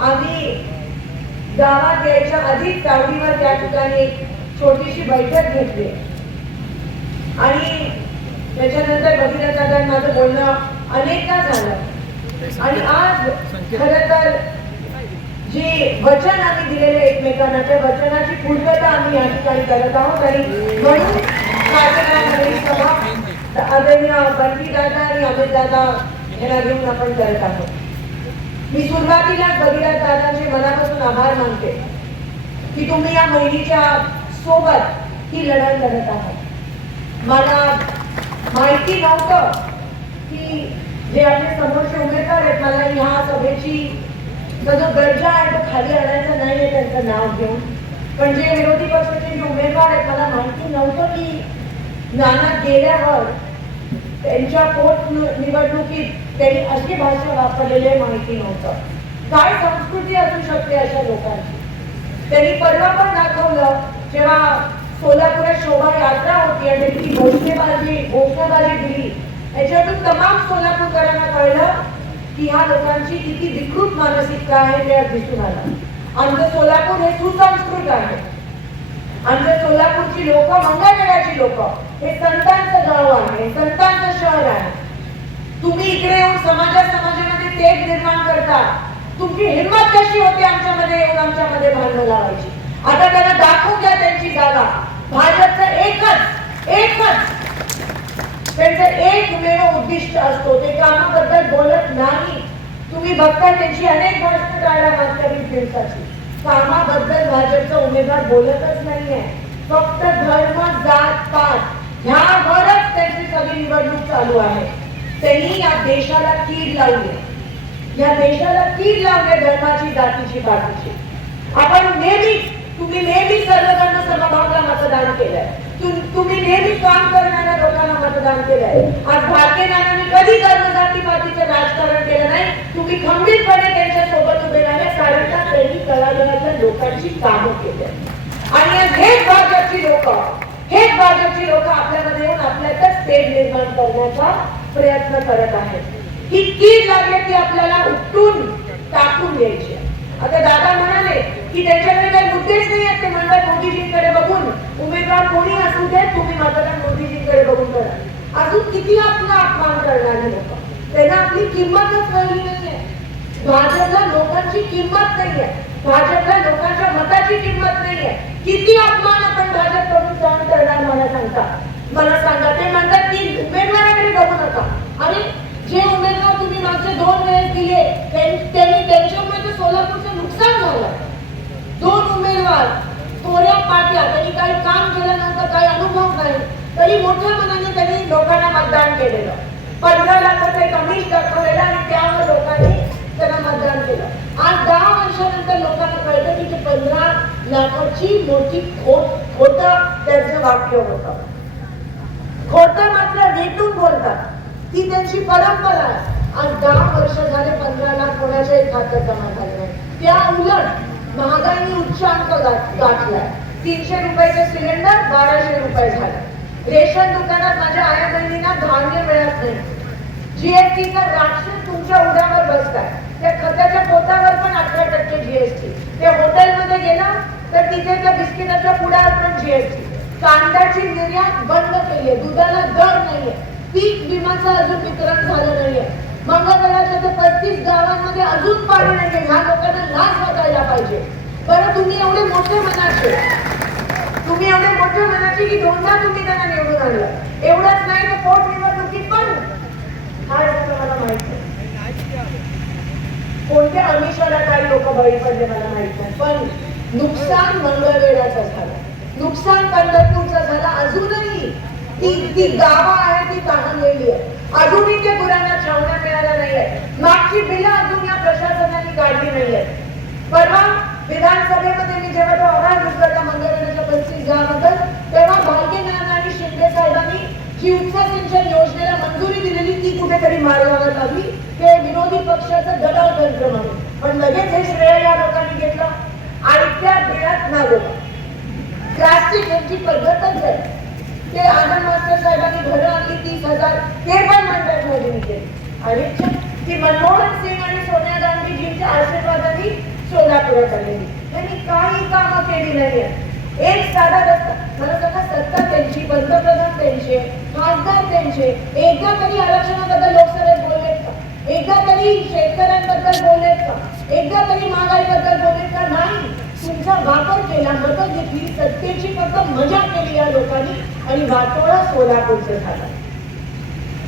आम्ही गावात यायच्या आधीच चावडीवर त्या ठिकाणी छोटीशी बैठक घेतली. आणि त्याच्यानंतर भगीरथ दादा माझं बोलणं अनेकदा झालं. आणि आज खरं तर जे वचन आम्ही दिलेले एकमेकांना त्या वचनाची पूर्तता आम्ही या ठिकाणी करत आहोत. आणि म्हणून सभा आदरणीय बंटी दादा आणि अमित दादा यांना घेऊन आपण करत आहोत. मी सुरुवातीला भगीरथ दादांचे मनापासून आभार मानते की तुम्ही या महिलेच्या सोबत ही लढाई लढत आहात. मला माहिती नव्हतं की जे आपले समोरचे उमेदवार आहेत मला ह्या सभेची जो दर्जा आहे तो खाली आणायचा नाही आहे त्यांचं नाव घेऊन. पण जे विरोधी पक्षाचे जे उमेदवार आहेत मला माहिती नव्हतं की नाना गेल्यावर त्यांच्या पोट निवडणुकीत त्यांनी अशी भाषा वापरलेली माहिती नव्हतं. काय संस्कृती असू शकते अशा लोकांची? त्यांनी परवा पण दाखवलं जेव्हा सोलापुरात शोभा यात्रा होती आणि त्यांनी ती घोषणेबाजी घोषणाबाजी दिली. याच्यातून तमाम सोलापूरकरांना कळलं की ह्या लोकांची किती विकृत मानसिकता आहे ते दिसून आलं. आमचं सोलापूर हे सुसंस्कृत आहे. आमच्या सोलापूरची लोक मंगळवेढाची लोक. हे संतांचं गाव आहे संतांचं शहर आहे. तुम्ही इकडे येऊन समाजा समाजामध्ये तेज निर्माण करता तुमची हिंमत कशी होते आमच्यामध्ये येऊन आमच्यामध्ये भांडण लावायची? आता त्यांना दाखवून द्या त्यांची जागा. भाजपचं एकच एकच त्यांचं एकमेव उद्दिष्ट असतो. ते कामाबद्दल बोलत नाही. तुम्ही बघता त्यांची अनेक गोष्ट टाळा मागच्या दिवसाची. कामाबद्दल भाजपचा उमेदवार बोलतच नाहीये. फक्त धर्म जात पात ह्यावरच त्यांची सगळी निवडणूक चालू आहे. त्यांनी या देशाला कीड लावली. या देशाला कीड लावली धर्माची जातीची बाजूची आपण नेहमी तुम्ही नेहमी सर्वजण समभावला मतदान केलंय. तुम्ही नेहमी काम करणाऱ्या लोकांना मतदान केलंय. आज भारतीय नानांनी कधी धर्म पातीचं राजकारण केलं नाही? तुम्ही खंबीरपणे त्यांच्यासोबत उभे राहिले कारण का त्यांनी तळागाळातल्या लोकांची कामं केली. आणि आज हेच भाजपची लोक हेच भाजपची लोक आपल्यामध्ये येऊन आपल्यातच तेल निर्माण करण्याचा प्रयत्न करत आहेत ही कीड लागले ती आपल्याला उठून टाकून द्यायची आता दादा म्हणाले की त्यांच्याकडे काही मुद्देच नाही आहेत. ते म्हणतात मोदीजींकडे बघून उमेदवार कोणी असू दे तुम्ही मतदान मोदीजींकडे बघून करा. अजून किती आपला अपमान करणारे लोक? त्यांना आपली किंमतच कळली नाहीये. भाजपला लोकांची किंमत नाहीये. भाजपला लोकांच्या मताची किंमत नाहीये. किती अपमान आपण भाजपकडून सहन करणार मला सांगता मला सांगा ते म्हणतात की उमेदवाराकडे बघू नका. आणि जे उमेदवार तुम्ही मागचे दोन वेळेस दिले त्यांनी त्यांच्यामुळे सोलापूरचं नुकसान झालं. दोन उमेदवार थोड्या पाट्या त्यांनी काही काम केलं नव्हतं काही अनुभव नाही तरी मोठ्या मनाने त्यांनी लोकांना मतदान केलेलं. पंधरा लाखाचं एक अमिष दाखवलेलं आणि त्यावर लोकांनी त्यांना मतदान केलं. आज दहा वर्षानंतर लोकांना कळतं की ते पंधरा लाखाची मोठी खोट खोटं त्यांचं वाक्य होतं. ती त्यांची परंपरा आहे. आज दहा वर्ष झाले पंधरा लाख कोणाच्याही खात्यात जमा झाले नाही. त्या उलट महागाईने उच्चांक गा- गाठलाय. तीनशे रुपयाचे सिलेंडर बाराशे रुपये झाले. रेशन दुकानात माझ्या आया बहिणींना धान्य मिळत नाही. जीएसटीचा राक्षस तुमच्या उड्यावर बसताय. त्या खताच्या पोतावर पण अठरा टक्के जीएसटी त्या हॉटेलमध्ये गेला तर तिथे त्या बिस्किटाच्या पुढ्यावर पण जीएसटी कांद्याची निर्यात बंद केली आहे. दुधाला दर नाहीये. पीक विमाचं अजून वितरण झालं नाहीये. मंगळवेळाच्या तर पस्तीस गावांमध्ये अजून पाणी नाहीये. ह्या लोकांना लाच वाटायला पाहिजे. बरं तुम्ही एवढे मोठे मनाचे. तुम्ही एवढे मोठे मनाचे की दोनदा तुम्ही त्यांना निवडून आणलं. एवढंच नाही तर पोट निवडणुकीत पण. हा मला माहीत नाही. कोणत्या अमिषाला काही लोक बळी पडले मला माहीत नाही. पण नुकसान मंगळवेढाचं झालं. नुकसान पंढरपूरचं झालं. अजूनही ती ती गावं आहे ती तहानलेली आहे. अजूनही त्या गुरांना छावण्या मिळाल्या नाहीये. मागची बिलं अजून या प्रशासनाने काढली नाहीये. परवा विधानसभेमध्ये मी जेव्हा तो आवाज उचलला मंगळवेढाच्या पंचवीस गावाबद्दल तेव्हा भाग्यनाथ आणि शिंदे साहेबांनी जी उपसा सिंचन योजनेला मंजुरी दिलेली ती कुठेतरी मार्गावर लागली ते विरोधी पक्षाचं दबाव तंत्र म्हणून. पण लगेच हे श्रेय या लोकांनी घेतलं. आणि त्या बिळात नागोबा प्लास्टिक यांची पद्धतच आहे. ते आनंद ते पण म्हणतात मोदींनी आणि ती मनमोहन सिंग आणि सोनिया गांधीजींच्या आशीर्वादाने सभागृह काढलेली त्यांनी काही कामं केली नाही एक साधा रस्ता. मला सांगा सत्ता त्यांची पंतप्रधान त्यांचे खासदार त्यांचे एकदा तरी आरक्षणाबद्दल लोकसभेत बोललेत का? एकदा तरी शेतकऱ्यांबद्दल बोललेत का? एकदा तरी महागाईबद्दल बोललेत का? नाही. तुमचा वापर केला मतं घेतली सत्तेची फक्त मजा केली या लोकांनी आणि वाटोळा सोलापूरचं झाला.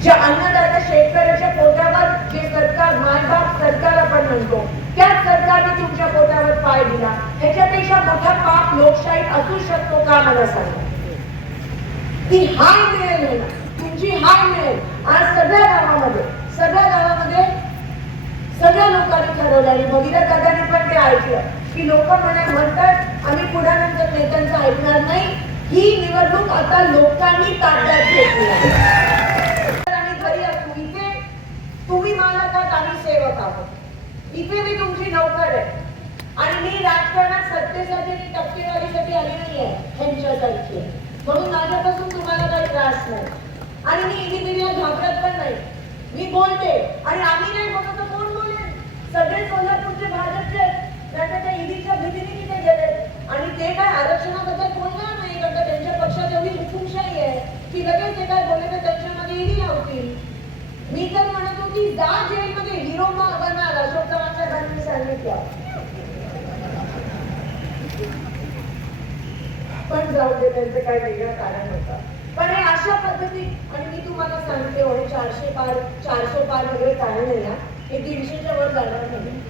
ज्या अन्नदाता शेतकऱ्याच्या पोटावर जे सरकार मायबाप सरकार आपण म्हणतो त्या सरकारने तुमच्या पोटावर पाय दिला. ह्याच्यापेक्षा मोठा पाप लोकशाहीत असू शकतो का मला सांगा? ती हाय मिळेल तुमची हाय मिळेल. आज सगळ्या गावामध्ये सगळ्या गावामध्ये सगळ्या लोकांनी ठरवलं आणि भगीरथ दादाने पण ते ऐकलं. की लोक म्हणा म्हणतात आम्ही पुढानंतर नेत्यांचं ऐकणार नाही. ही निवडणूक आता लोकांनी ताब्यात घेतली आहे. तर आम्ही घरी असू इथे तुम्ही आम्ही सेवक आहोत. इथे मी तुमची नोकर आहे. आणि मी राजकारणात सत्तेसाठी आणि टक्केवारीसाठी आली नाही आहे ह्यांच्यासारखी. म्हणून माझ्यापासून तुम्हाला काही त्रास नाही. आणि मी इलिमिनिया घाबरत पण नाही. मी बोलते. आणि आम्ही नाही बोलतो तर कोण बोलेल? सगळे सोलापूरचे भाजपचे. आहेत. त्याच्या त्या ईडीच्या भीतीने तिथे गेले. आणि ते काय आरक्षणाबद्दल बोलणार नाही कारण त्यांच्या पक्षात एवढी हुकुमशाही आहे की लगेच ते काय बोलले तर त्यांच्यामध्ये ईडी लावतील. की म्हणत होती जा जेलमध्ये हिरो बनणार अशोक चव्हाण साहेबांनी सांगितलं. पण जाऊ दे त्यांचं काय वेगळं कारण होतं. पण हे अशा पद्धती आणि मी तुम्हाला सांगते हो चारशे पार चारशे पार वगैरे काय नाही ना हे दीडशेच्या वर जाणार नाही.